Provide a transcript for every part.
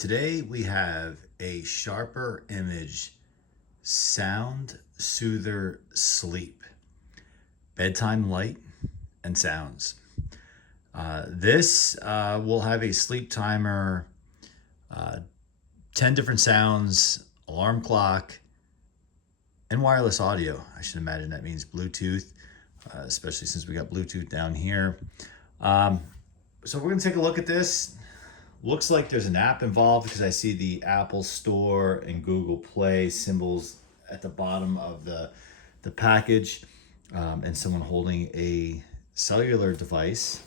Today we have a sharper image sound soother sleep, bedtime light and sounds. This will have a sleep timer, uh, 10 different sounds, alarm clock, and wireless audio. I should imagine that means Bluetooth, especially since we got Bluetooth down here. Um, so we're gonna take a look at this. Looks like there's an app involved because I see the Apple Store and Google Play symbols at the bottom of the package, and someone holding a cellular device.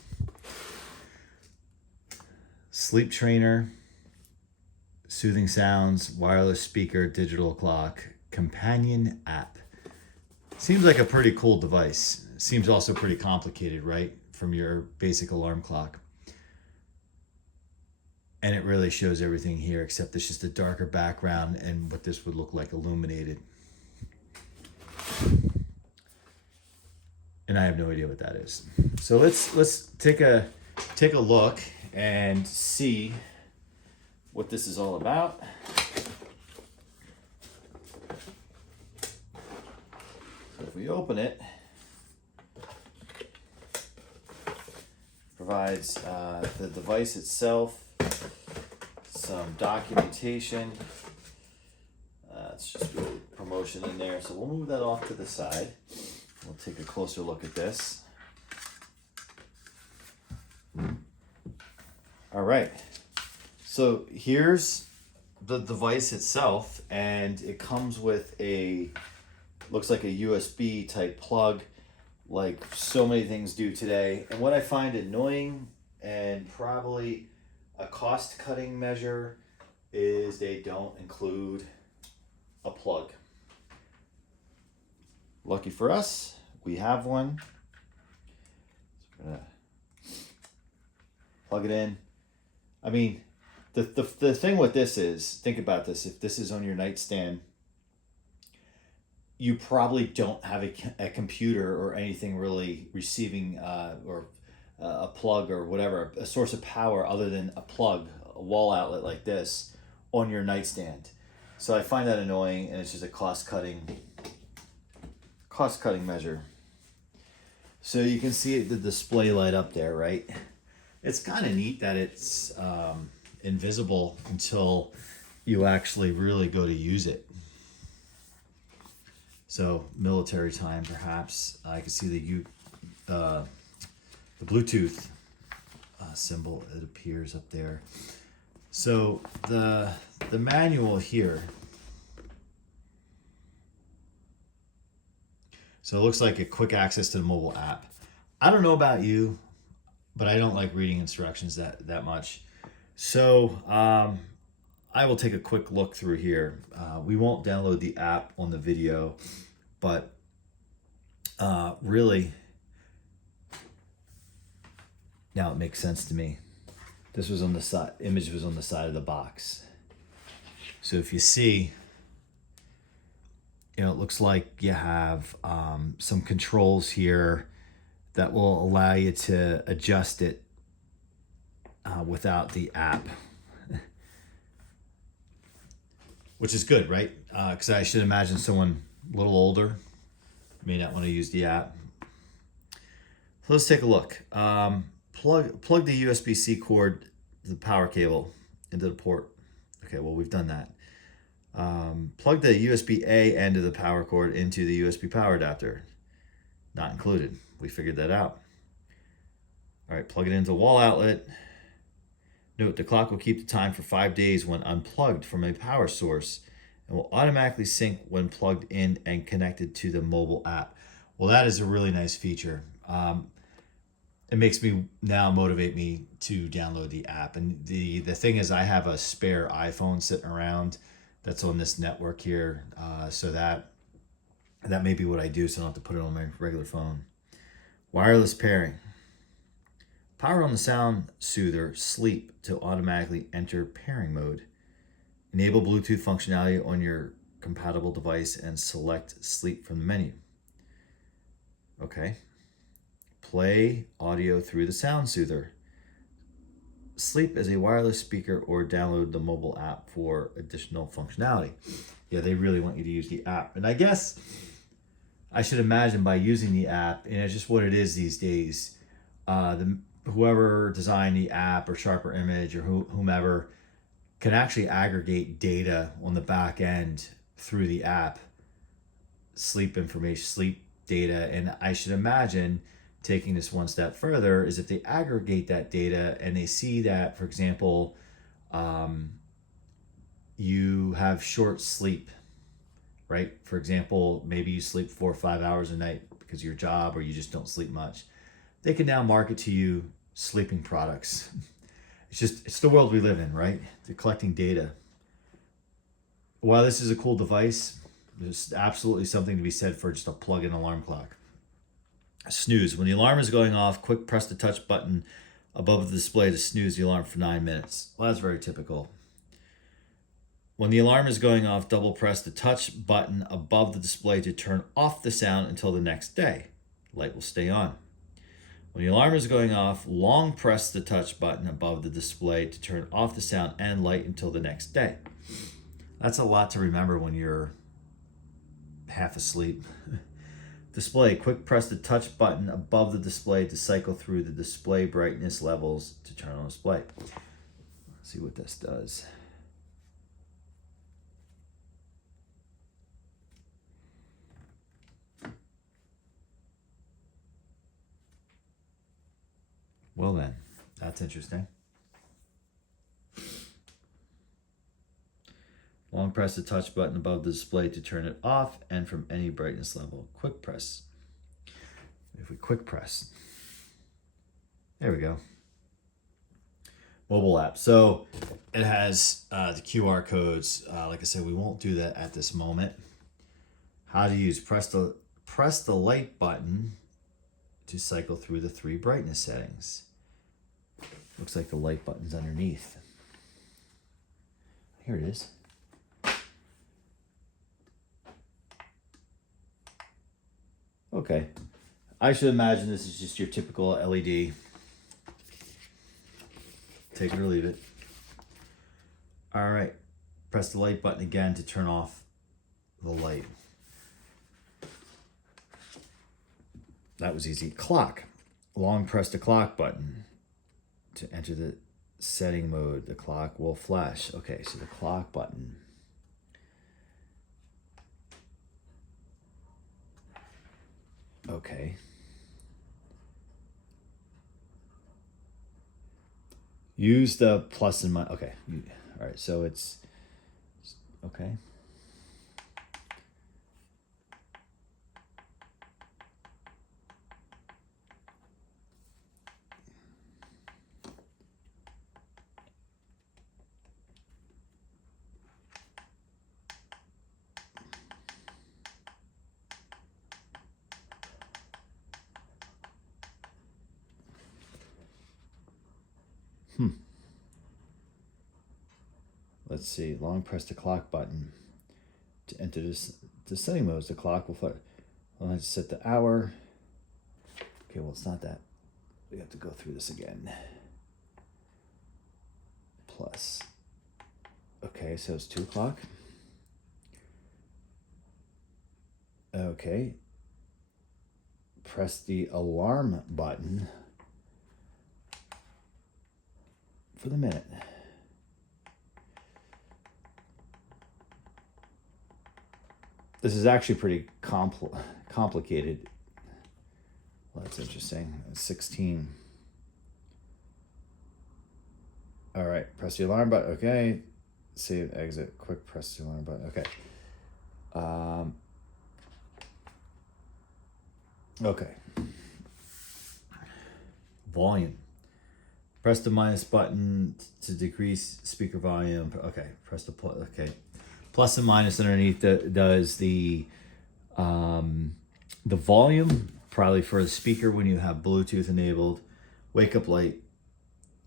Sleep trainer, soothing sounds, wireless speaker, digital clock, companion app. Seems like a pretty cool device. Seems also pretty complicated, right? From your basic alarm clock. And it really shows everything here, except it's just a darker background and what this would look like illuminated. And I have no idea what that is. So let's take a look and see what this is all about. So if we open it, provides the device itself, some documentation. It's just really promotion in there. So we'll move that off to the side. We'll take a closer look at this. All right. So here's the device itself, and it comes with looks like a USB type plug, like so many things do today. And what I find annoying and probably a cost cutting measure is they don't include a plug. Lucky for us, we have one. So we're gonna plug it in. I mean, the thing with this is, think about this, if this is on your nightstand, you probably don't have a computer or anything really receiving or a plug or whatever, a source of power other than a plug, a wall outlet like this on your nightstand. So I find that annoying, and it's just a cost cutting measure. So you can see the display light up there, right? It's kind of neat that it's invisible until you actually really go to use it. So military time, perhaps. I can see the Bluetooth symbol. It appears up there. So the manual here. So it looks like a quick access to the mobile app. I don't know about you, but I don't like reading instructions that much. So I will take a quick look through here. We won't download the app on the video, but really, now it makes sense to me. This was on the side, image was on the side of the box. So if you see, it looks like you have some controls here that will allow you to adjust it without the app. Which is good, right? Because I should imagine someone a little older may not want to use the app. So let's take a look. Plug the USB-C cord, the power cable, into the port. Okay, well, we've done that. Plug the USB-A end of the power cord into the USB power adapter. Not included. We figured that out. All right, plug it into the wall outlet. Note, the clock will keep the time for 5 days when unplugged from a power source and will automatically sync when plugged in and connected to the mobile app. Well, that is a really nice feature. It makes me now motivate me to download the app. And the thing is, I have a spare iPhone sitting around that's on this network here, so that may be what I do, so I don't have to put it on my regular phone. Wireless pairing. Power on the sound soother sleep to automatically enter pairing mode. Enable Bluetooth functionality on your compatible device and select sleep from the menu. Okay. Play audio through the sound soother. sleep as a wireless speaker or download the mobile app for additional functionality. Yeah, they really want you to use the app. And I guess I should imagine by using the app, and it's just what it is these days, whoever designed the app or Sharper Image or whomever can actually aggregate data on the back end through the app, sleep information, sleep data. And I should imagine taking this one step further is if they aggregate that data and they see that, for example, you have short sleep, right? For example, maybe you sleep 4 or 5 hours a night because of your job, or you just don't sleep much. They can now market to you sleeping products. It's the world we live in, right? They're collecting data. While this is a cool device, there's absolutely something to be said for just a plug-in alarm clock. Snooze. When the alarm is going off, quick press the touch button above the display to snooze the alarm for 9 minutes. Well, that's very typical. When the alarm is going off, double press the touch button above the display to turn off the sound until the next day. Light will stay on. When the alarm is going off, long press the touch button above the display to turn off the sound and light until the next day. That's a lot to remember when you're half asleep. Display, quick press the touch button above the display to cycle through the display brightness levels to turn on display. Let's see what this does. Well then, that's interesting. Long press the touch button above the display to turn it off and from any brightness level. Quick press. If we quick press, there we go. Mobile app. So it has the QR codes. Like I said, we won't do that at this moment. How to use, press the light button to cycle through the 3 brightness settings. Looks like the light button's underneath. Here it is. Okay. I should imagine this is just your typical LED. Take it or leave it. All right. Press the light button again to turn off the light. That was easy. Clock. Long press the clock button to enter the setting mode. The clock will flash. Okay, so the clock button. Okay. Use the plus and minus. Okay. All right, so it's okay. Let's see. Long press the clock button to enter the setting modes. The clock will flash. I'll have to set the hour. Okay, well, it's not that. We have to go through this again. Plus. Okay, so it's 2 o'clock. Okay. Press the alarm button for the minute. This is actually pretty complicated. Well, that's interesting. 16. All right, press the alarm button. Okay. Save, exit, quick press the alarm button. Okay. Okay. Volume. Press the minus button to decrease speaker volume. Okay. Press the plus. Okay. Plus and minus underneath does the volume, probably for the speaker when you have Bluetooth enabled. Wake up light.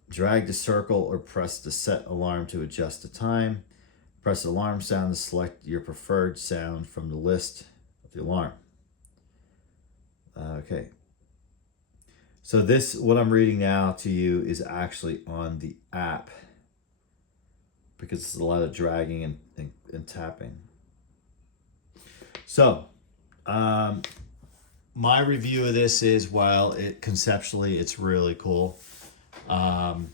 Drag the circle or press the set alarm to adjust the time. Press the alarm sound to select your preferred sound from the list of the alarm. Okay. So this, what I'm reading now to you, is actually on the app because it's a lot of dragging and tapping. So, my review of this is, while it conceptually it's really cool, I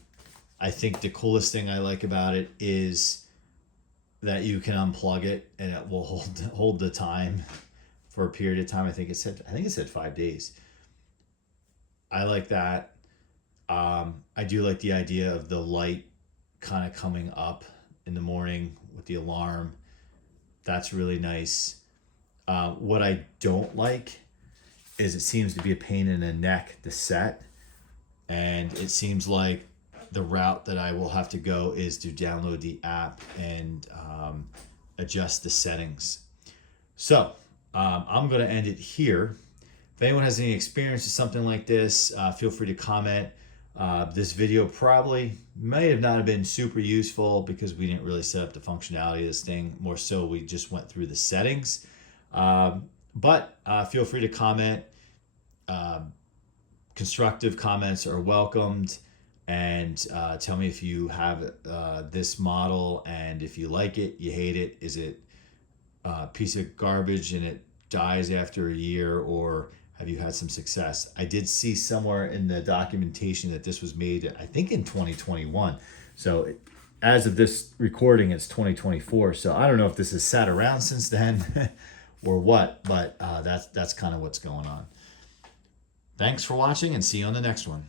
think the coolest thing I like about it is that you can unplug it and it will hold the time for a period of time. I think it said 5 days. I like that. I do like the idea of the light kind of coming up in the morning with the alarm. That's really nice. What I don't like is it seems to be a pain in the neck to set, and it seems like the route that I will have to go is to download the app and adjust the settings. So I'm going to end it here. If anyone has any experience with something like this, feel free to comment. This video probably may have not have been super useful because we didn't really set up the functionality of this thing. More so, we just went through the settings. But feel free to comment. Constructive comments are welcomed. And tell me if you have this model, and if you like it, you hate it. Is it a piece of garbage and it dies after a year, or have you had some success? I did see somewhere in the documentation that this was made, I think, in 2021. So as of this recording, it's 2024. So I don't know if this has sat around since then or what, but that's kind of what's going on. Thanks for watching, and see you on the next one.